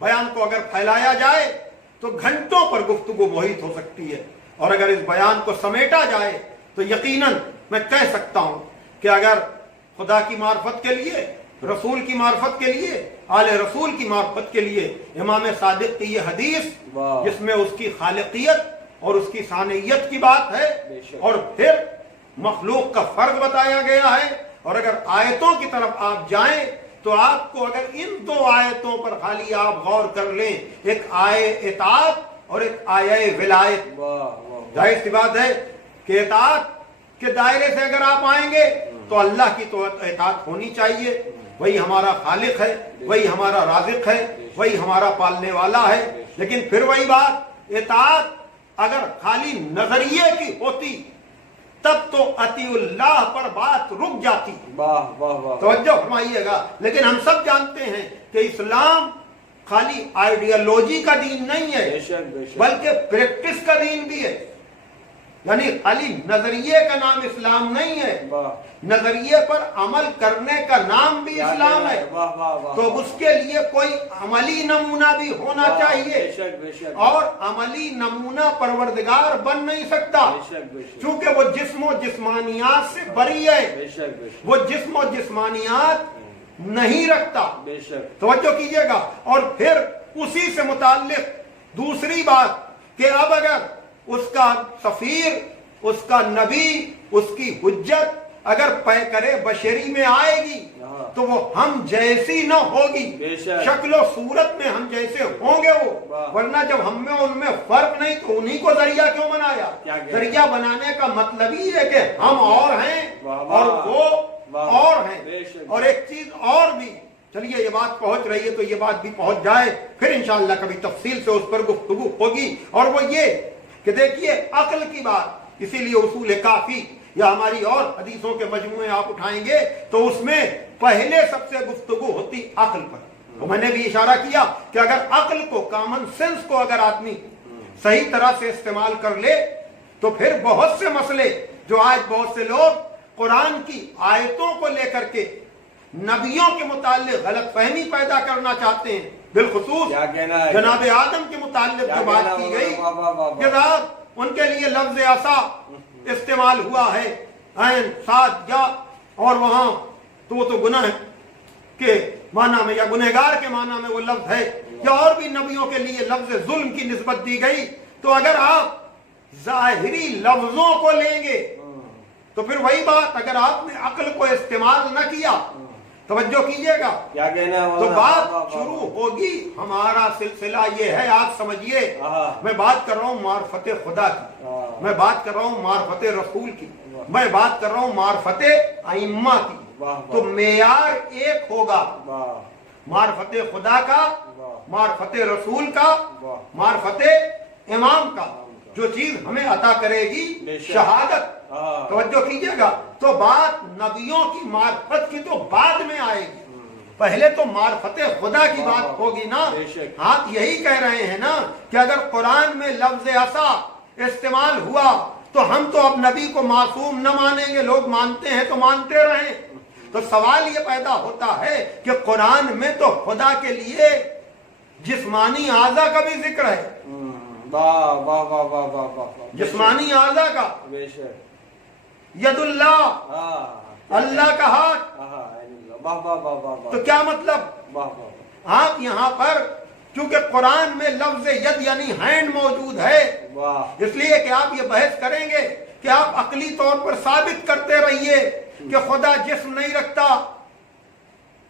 بیان کو اگر پھیلایا جائے تو گھنٹوں پر گفتگو محیط ہو سکتی ہے، اور اگر اس بیان کو سمیٹا جائے تو یقیناً میں کہہ سکتا ہوں کہ اگر خدا کی معرفت کے لیے، رسول کی معرفت کے لیے، آل رسول کی معرفت کے لیے امام صادق کی یہ حدیث جس میں اس کی خالقیت اور اس کی ثانیت کی بات ہے، اور پھر مخلوق کا فرق بتایا گیا ہے، اور اگر آیتوں کی طرف آپ جائیں تو آپ کو اگر ان دو آیتوں پر خالی آپ غور کر لیں، ایک آیے اطاعت اور ایک آیے ولایت، ظاہر سی بات ہے کہ اطاعت کے دائرے سے اگر آپ آئیں گے تو اللہ کی تو اطاعت ہونی چاہیے، وہی ہمارا خالق ہے، وہی ہمارا رازق ہے، وہی ہمارا پالنے والا ہے۔ لیکن پھر وہی بات، اطاعت اگر خالی نظریے کی ہوتی تب تو اطیع اللہ پر بات رک جاتی۔ توجہ فرمائیے گا، لیکن ہم سب جانتے ہیں کہ اسلام خالی آئیڈیالوجی کا دین نہیں ہے، بلکہ پریکٹس کا دین بھی ہے۔ یعنی خالی نظریے کا نام اسلام نہیں ہے، نظریے پر عمل کرنے کا نام بھی اسلام ہے، تو اس کے لیے کوئی عملی نمونہ بھی ہونا چاہیے، اور عملی نمونہ پروردگار بن نہیں سکتا، چونکہ وہ جسم و جسمانیات سے بری ہے، وہ جسم و جسمانیات نہیں رکھتا۔ توجہ کیجئے گا، اور پھر اسی سے متعلق دوسری بات کہ اب اگر اس کا سفیر، اس کا نبی، اس کی حجت اگر پیکرے بشری میں آئے گی تو وہ ہم جیسی نہ ہوگی، شکل و صورت میں ہم جیسے ہوں گے وہ، ورنہ جب ہم میں ان میں فرق نہیں تو انہی کو ذریعہ کیوں بنایا؟ ذریعہ بنانے کا مطلب ہی ہے کہ ہم اور ہیں اور وہ اور ہیں۔ اور ایک چیز اور بھی، چلیے یہ بات پہنچ رہی ہے تو یہ بات بھی پہنچ جائے، پھر انشاءاللہ کبھی تفصیل سے اس پر گفتگو ہوگی، اور وہ یہ کہ دیکھیے عقل کی بات، اسی لیے اصول کافی یا ہماری اور حدیثوں کے مجموعے آپ اٹھائیں گے تو اس میں پہلے سب سے گفتگو ہوتی عقل پر. تو میں نے بھی اشارہ کیا کہ اگر عقل کو، کامن سینس کو اگر آدمی صحیح طرح سے استعمال کر لے تو پھر بہت سے مسئلے جو آج بہت سے لوگ قرآن کی آیتوں کو لے کر کے نبیوں کے متعلق غلط فہمی پیدا کرنا چاہتے ہیں، بالخصوص جناب آدم کے متعلق جو بات کی گئی کہ ان کے لیے لفظ عصا استعمال ہوا ہے عین صاد یا، اور وہاں تو وہ تو گناہ کے معنی میں یا گنہگار کے معنی میں وہ لفظ ہے، یا اور بھی نبیوں کے لیے لفظ ظلم کی نسبت دی گئی. تو اگر آپ ظاہری لفظوں کو لیں گے تو پھر وہی بات، اگر آپ نے عقل کو استعمال نہ کیا، توجہ کیجئے گا، تو بات شروع ہوگی. ہمارا سلسلہ یہ ہے، آپ سمجھیے میں بات کر رہا ہوں معرفت خدا کی، میں بات کر رہا ہوں معرفت رسول کی، میں بات کر رہا ہوں معرفت ائمہ کی. تو معیار ایک ہوگا، معرفت خدا کا، معرفت رسول کا، معرفت امام کا. جو چیز ہمیں عطا کرے گی شہادت، توجہ کیجئے گا، تو بات نبیوں کی معرفت کی تو بعد میں آئے گی، پہلے تو معرفت خدا کی بات ہوگی نا. آپ یہی کہہ رہے ہیں نا کہ اگر قرآن میں لفظ عصا استعمال ہوا تو ہم تو اب نبی کو معصوم نہ مانیں گے، لوگ مانتے ہیں تو مانتے رہیں. تو سوال یہ پیدا ہوتا ہے کہ قرآن میں تو خدا کے لیے جسمانی اعضاء کا بھی ذکر ہے، جسمانی اعضاء کا، ید اللہ، اللہ کا ہاتھ. تو کیا مطلب؟ آپ یہاں پر کیونکہ قرآن میں لفظ ید یعنی ہینڈ موجود ہے، اس لیے کہ آپ یہ بحث کریں گے کہ آپ عقلی طور پر ثابت کرتے رہیے کہ خدا جسم نہیں رکھتا،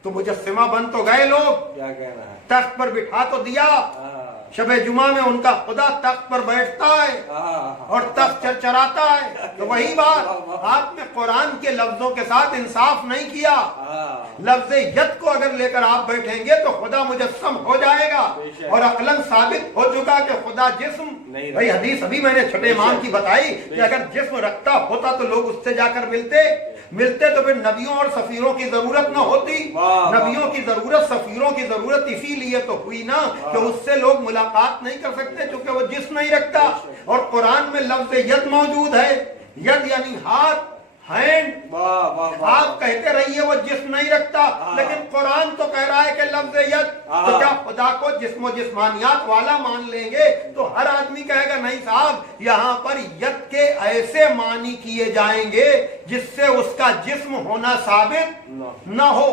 تو مجسمہ بن تو گئے لوگ، تخت پر بٹھا تو دیا. شب جمعہ میں ان کا خدا تخت پر بیٹھتا ہے اور تخت چرچراتا ہے. تو وہی بات، آپ نے قرآن کے لفظوں کے ساتھ انصاف نہیں کیا. لفظ ید کو اگر لے کر آپ بیٹھیں گے تو خدا مجسم ہو جائے گا، اور عقلاً ثابت ہو چکا کہ خدا جسم. بھائی حدیث ابھی میں نے چھٹے امام کی بتائی کہ اگر جسم رکھتا ہوتا تو لوگ اس سے جا کر ملتے تو پھر نبیوں اور سفیروں کی ضرورت نہ ہوتی. نبیوں کی ضرورت، سفیروں کی ضرورت اسی لیے تو ہوئی نا کہ اس سے لوگ ملاقات نہیں کر سکتے چونکہ وہ جسم نہیں رکھتا. اور قرآن میں لفظ ید موجود ہے، ید یعنی ہاتھ، ہینڈ. آپ کہتے رہیے وہ جسم نہیں رکھتا، لیکن قرآن تو کہہ رہا ہے کہ لفظ ید. تو کیا خدا کو جسم و جسمانیات والا مان لیں گے؟ تو ہر آدمی کہے گا نہیں صاحب، یہاں پر ید کے ایسے معنی کیے جائیں گے جس سے اس کا جسم ہونا ثابت نہ ہو.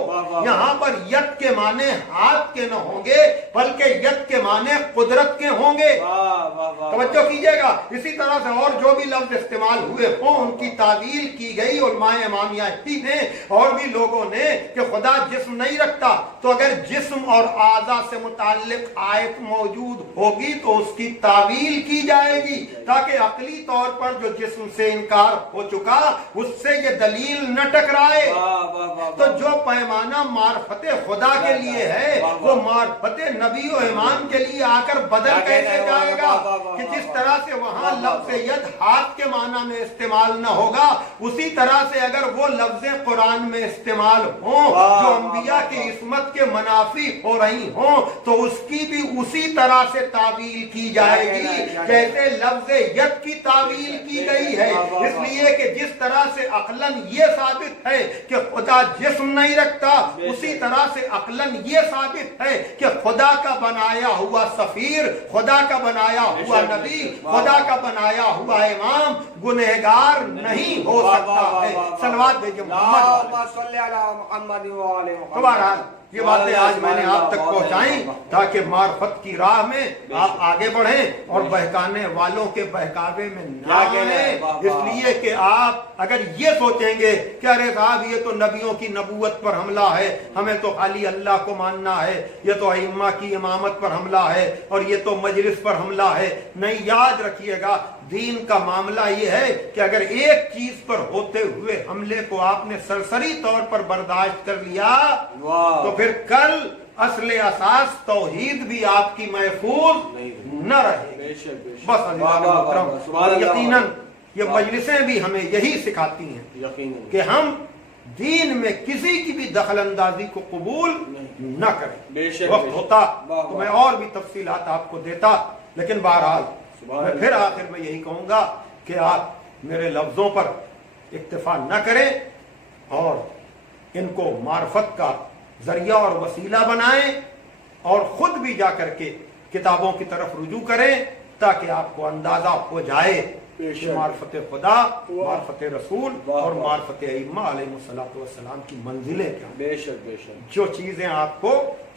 یہاں پر ید کے معنی ہاتھ کے نہ ہوں گے بلکہ ید کے معنی قدرت کے ہوں گے. توجہ کیجئے گا. اسی طرح سے اور جو بھی لفظ استعمال ہوئے ہوں ان کی تعویل کی گئی علماء امامیہ ہی نے اور بھی لوگوں نے کہ خدا جسم نہیں رکھتا. تو اگر جسم اور اعضاء سے متعلق آیت موجود ہوگی تو اس کی تعویل کی جائے گی تاکہ عقلی طور پر جو جسم سے انکار ہو چکا اس سے یہ دلیل نہ ٹکرائے. تو جو پیمانہ معرفت خدا کے لیے ہے وہ معرفت نبی و امام کے لیے آ کر بدل کیسے جائے گا کہ جس طرح سے وہاں لفظ ید ہاتھ کے معنی میں استعمال نہ ہوگا اسی طرح سے اگر وہ لفظ قرآن میں استعمال ہوں جو انبیاء کی عصمت کے منافی ہو رہی ہوں تو اس کی بھی اسی طرح سے تعویل کی جائے گی جیسے لفظ ید کی تعویل کی گئی ہے. اس لیے کہ جس طرح سے عقلاً یہ ثابت ہے کہ خدا جسم نہیں رکھتا اسی طرح سے عقلاً یہ ثابت ہے کہ خدا کا بنایا ہوا سفیر، خدا کا بنایا ہوا نبی، خدا کا بنایا ہوا امام گنہگار نہیں ہو سکتا ہے. صلوات بھیجو محمد. تو بہرحال یہ باتیں آج میں نے آپ تک پہنچائیں تاکہ معرفت کی راہ میں آپ آگے بڑھیں اور بہکانے والوں کے بہکاوے میں نہ آئیں. اس لیے کہ آپ اگر یہ سوچیں گے کہ ارے صاحب یہ تو نبیوں کی نبوت پر حملہ ہے، ہمیں تو خالی اللہ کو ماننا ہے، یہ تو ائمہ کی امامت پر حملہ ہے اور یہ تو مجلس پر حملہ ہے. نہیں، یاد رکھیے گا دین کا معاملہ یہ ہے کہ اگر ایک چیز پر ہوتے ہوئے حملے کو آپ نے سرسری طور پر برداشت کر لیا تو پھر کل اصل اساس توحید بھی آپ کی محفوظ نہ رہے. بس یقیناً یہ مجلسیں بھی ہمیں یہی سکھاتی ہیں یقیناً کہ ہم دین میں کسی کی بھی دخل اندازی کو قبول نہ بے کریں. شک، وقت بے شک. ہوتا واہ، تو واہ. میں اور بھی تفصیلات آپ کو دیتا، لیکن بہرحال سبحان میں اللہ. پھر آخر میں یہی کہوں گا کہ آپ میرے لفظوں پر اکتفا نہ کریں اور ان کو معرفت کا ذریعہ اور وسیلہ بنائیں اور خود بھی جا کر کے کتابوں کی طرف رجوع کریں تاکہ آپ کو اندازہ ہو جائے بے کہ شک. معرفت خدا، واہ. معرفت رسول واہ، اور واہ. معرفت ائمہ علیہ الصلوۃ والسلام کی منزلیں کیا ہیں، بے شک بے شک جو چیزیں آپ کو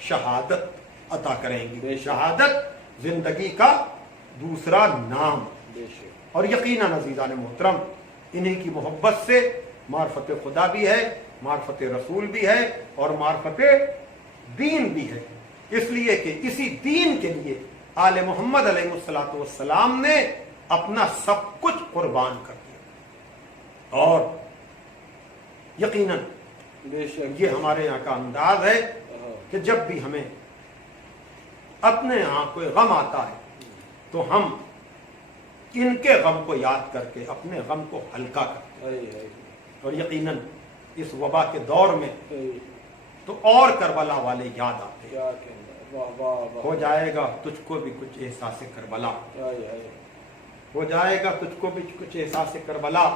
شہادت عطا کریں بے گی. شک. شہادت زندگی کا دوسرا نام. بے شک. اور یقیناً عزیزان محترم انہی کی محبت سے معرفت خدا بھی ہے، معرفت رسول بھی ہے اور معرفت دین بھی ہے. اس لیے کہ اسی دین کے لیے آل محمد علیہ الصلوۃ والسلام نے اپنا سب کچھ قربان کر دیا. اور یقیناً بے شک. یہ ہمارے یہاں کا انداز ہے ہاں. کہ جب بھی ہمیں اپنے یہاں کوئی غم آتا ہے تو ہم ان کے غم کو یاد کر کے اپنے غم کو ہلکا کرتے ہائے، ہائے، ہیں. اور یقیناً اس وبا کے دور میں ہائے. تو اور کربلا والے یاد آتے ہیں. کیا کہنا. واہ واہ واہ. ہو جائے گا تجھ کو بھی کچھ احساس کربلا، ہائے، ہائے. ہو جائے گا تجھ کو بھی کچھ احساس کربلا،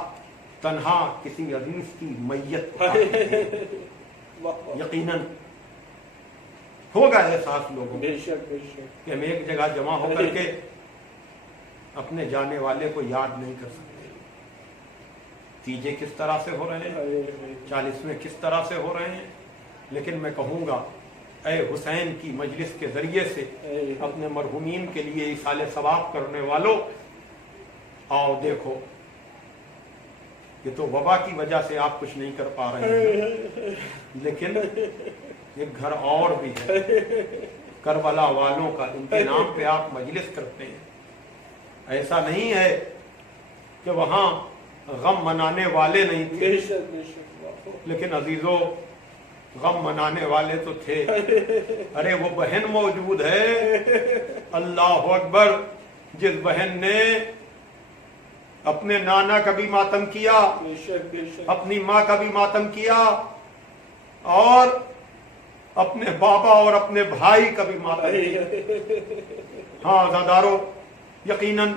تنہا کسی عزیز کی میت کو ہائے، پاتے ہیں. واہ واہ. یقیناً ہوگا احساس لوگوں کو بے شک بے شک. کہ ہم ایک جگہ جمع ہو کر کے اپنے جانے والے کو یاد نہیں کر سکتے. تیجے کس طرح سے ہو رہے ہیں، ہائے، ہائے. 40ویں کس طرح سے ہو رہے ہیں. لیکن میں کہوں گا اے حسین کی مجلس کے ذریعے سے اپنے مرحومین کے لیے ایصال ثواب کرنے والوں، آؤ دیکھو یہ تو وبا کی وجہ سے آپ کچھ نہیں کر پا رہے ہیں، لیکن ایک گھر اور بھی ہے کربلا والوں کا، ان کے نام پہ آپ مجلس کرتے ہیں. ایسا نہیں ہے کہ وہاں غم منانے والے نہیں تھے، بے شک بے شک. واہ. لیکن عزیزو غم منانے والے تو تھے. ارے وہ بہن موجود ہے، اللہ اکبر، جس بہن نے اپنے نانا کا بھی ماتم کیا، بے شک بے شک. اپنی ماں کا بھی ماتم کیا اور اپنے بابا اور اپنے بھائی کا بھی ماتم کیا. ہاں عزادارو، یقیناً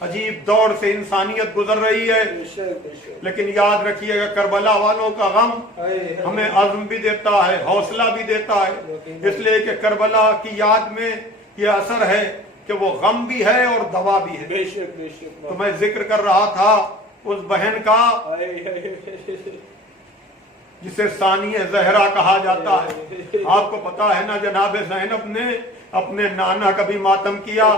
عجیب دور سے انسانیت گزر رہی ہے، بے شک بے شک. لیکن یاد رکھیے گا کربلا والوں کا غم ہائے، ہائے. ہمیں عزم بھی دیتا ہے، حوصلہ بھی دیتا ہے. اس لیے کہ کربلا کی یاد میں یہ اثر ہے کہ وہ غم بھی ہے اور دوا بھی ہے. بے شک بے شک. تو میں ذکر کر رہا تھا اس بہن کا ہائے، ہائے. جسے ثانیہ زہرا کہا جاتا ہے. آپ کو پتا ہے نا جناب زینب نے اپنے نانا کا بھی ماتم کیا،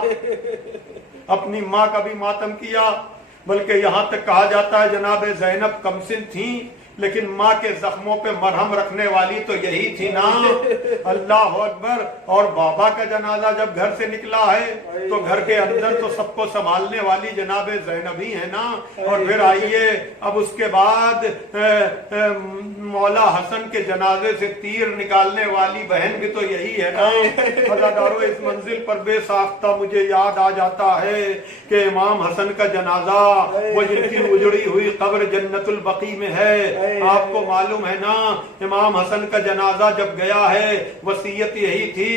اپنی ماں کا بھی ماتم کیا، بلکہ یہاں تک کہا جاتا ہے جناب زینب کمسن تھیں لیکن ماں کے زخموں پہ مرہم رکھنے والی تو یہی تھی نا. اللہ اکبر. اور بابا کا جنازہ جب گھر سے نکلا ہے تو گھر کے اندر تو سب کو سنبھالنے والی جناب زینب ہی ہے نا. اور پھر آئیے اب اس کے بعد مولا حسن کے جنازے سے تیر نکالنے والی بہن بھی تو یہی ہے نا. عزادارو، اس منزل پر بے ساختہ مجھے یاد آ جاتا ہے کہ امام حسن کا جنازہ، وہ جن کی اجڑی ہوئی قبر جنت البقیع میں ہے، آپ کو معلوم ہے نا امام حسن کا جنازہ جب گیا ہے وصیت یہی تھی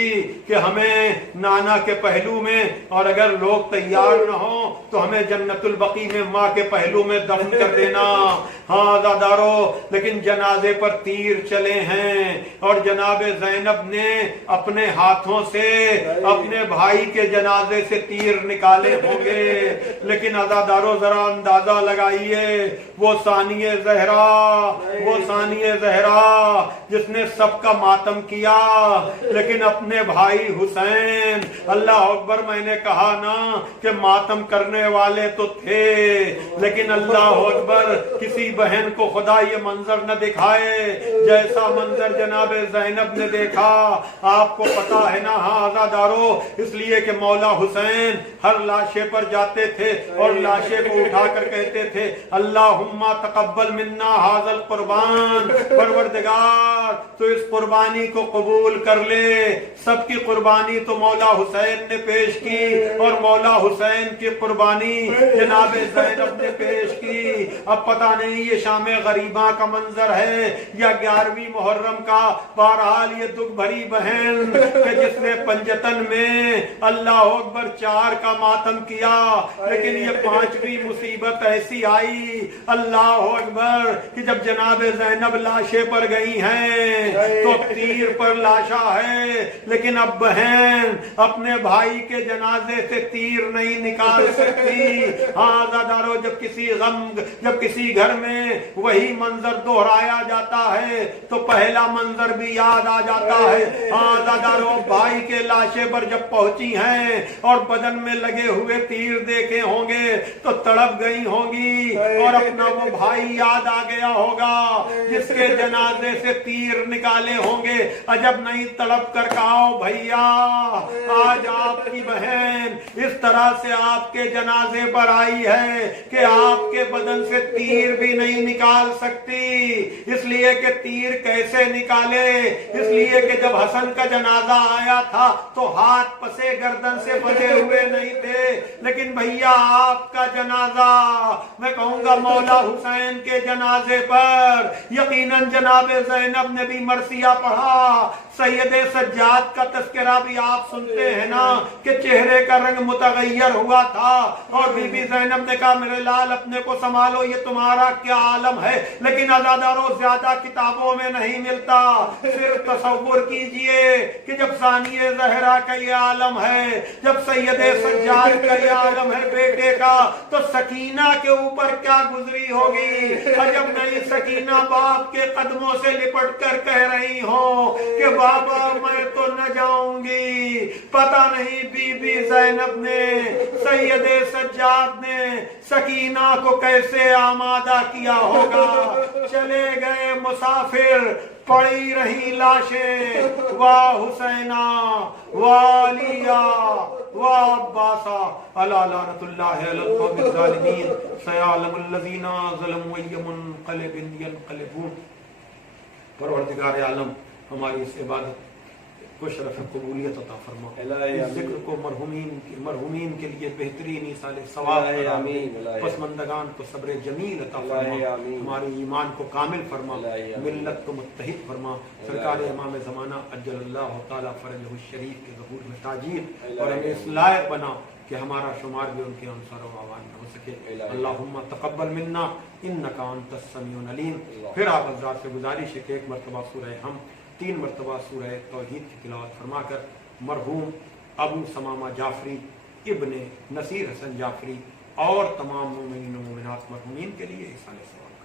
کہ ہمیں نانا کے پہلو میں، اور اگر لوگ تیار نہ ہوں تو ہمیں جنت البقیع میں ماں کے پہلو میں دفن کر دینا. ہاں عزادارو، لیکن جنازے پر تیر چلے ہیں اور جناب زینب نے اپنے ہاتھوں سے اپنے بھائی کے جنازے سے تیر نکالے ہوں گے. لیکن عزادارو ذرا اندازہ لگائیے، وہ ثانیہ زہرا جس نے سب کا ماتم کیا لیکن اپنے بھائی حسین، اللہ اکبر، میں نے کہا نا کہ ماتم کرنے والے تو تھے لیکن اللہ اکبر کسی بہن کو خدا یہ منظر نہ دکھائے جیسا منظر جناب زینب نے دیکھا. آپ کو پتا ہے نا. ہاں عزادارو، اس لیے کہ مولا حسین ہر لاشے پر جاتے تھے اور لاشیں کو اٹھا کر کہتے تھے اللہم تقبل منا ھذا القربان، پروردگار تو اس قربانی کو قبول کر لے۔ سب کی قربانی تو مولا حسین نے پیش کی اور مولا حسین کی قربانی جناب زینب نے پیش کی۔ اب پتہ نہیں یہ شام غریباں کا منظر ہے یا 11ویں محرم کا، بہرحال یہ دکھ بھری بہن کہ جس نے پنجتن میں اللہ اکبر 4 کا ماتم کیا، لیکن یہ 5ویں مصیبت ایسی آئی اللہ اکبر کہ جب جناب زینب لاشیں پر گئی ہیں تو تیر پر لاشا ہے، لیکن اب بہن اپنے بھائی کے جنازے سے تیر نہیں نکال سکتی۔ ہاں زادارو، جب کسی گھر میں وہی منظر دہرایا جاتا ہے تو پہلا منظر بھی یاد آ جاتا ہے۔ ہاں زادارو، بھائی کے لاشیں پر جب پہنچی ہیں اور بدن میں لگے ہوئے تیر دیکھے ہوں گے تو تڑپ گئی ہوں گی اور اپنا وہ بھائی یاد آ گیا ہوگا جس کے جنازے سے تیر نکالے ہوں گے۔ عجب نہیں تڑپ کر کہو بھیا آج آپ کی بہن اس طرح سے آپ کے جنازے پر آئی ہے کہ آپ کے بدن سے تیر بھی نہیں نکال سکتی۔ اس لیے کہ تیر کیسے نکالے؟ اس لیے کہ جب حسن کا جنازہ آیا تھا تو ہاتھ پسے گردن سے بندھے ہوئے نہیں تھے، لیکن بھیا آپ کا جنازہ، میں کہوں گا مولا حسین کے جنازے پر یقیناً جناب زینب نے بھی مرثیہ پڑھا۔ سید سجاد کا تذکرہ بھی آپ سنتے ہیں نا کہ چہرے کا رنگ متغیر ہوا تھا اور بی بی زینب نے کہا میرے لال اپنے کو سنبھالو، یہ تمہارا کیا عالم ہے، لیکن عزاداروں زیادہ کتابوں میں نہیں ملتا۔ صرف تصور کیجئے کہ جب ثانی زہرا کا یہ عالم ہے، جب سید سجاد کا یہ عالم ہے بیٹے کا، تو سکینہ کے اوپر کیا گزری ہوگی۔ عجب نہیں سکینہ باپ کے قدموں سے لپٹ کر کہہ رہی ہوں کہ بابا میں تو نہ جاؤں گی۔ پتہ نہیں بی بی زینب نے، سید سجاد نے سکینہ کو کیسے آمادہ کیا ہوگا۔ چلے گئے مسافر، پڑی رہی لاشیں، واہ حسینہ واہ علیہ واہ عباسہ، الا لعنت اللہ علی القوم الظالمین، سیعلم الذین ظلموا ای منقلب ینقلبون۔ پروردگار عالم ہماری اس عبادت کو شرف قبولیت عطا فرما، اس ذکر کو مرحومین کے لیے بہترین ایصال ثواب فرما، پسماندگان کو صبر جمیل عطا فرما، ہمارے ایمان کو کامل فرما، ملت کو متحد فرما، سرکار امام زمانہ عجل اللہ تعالی فرجہ الشریف کے ظہور میں تاجیر، اور ہمیں اس لائق بنا کہ ہمارا شمار بھی ان کے انصار و اعوان میں ہو سکے۔ اللہم تقبل منا انک انت السمیع العلیم۔ پھر آپ حضرات سے گزارش ہے کہ 1 مرتبہ سورہ ہم، 3 مرتبہ سورہ توحید کی تلاوت فرما کر مرحوم ابو ثمامہ جعفری ابن نصیر حسن جعفری اور تمام مومنین و مومنات مرحومین کے لیے ایصال ثواب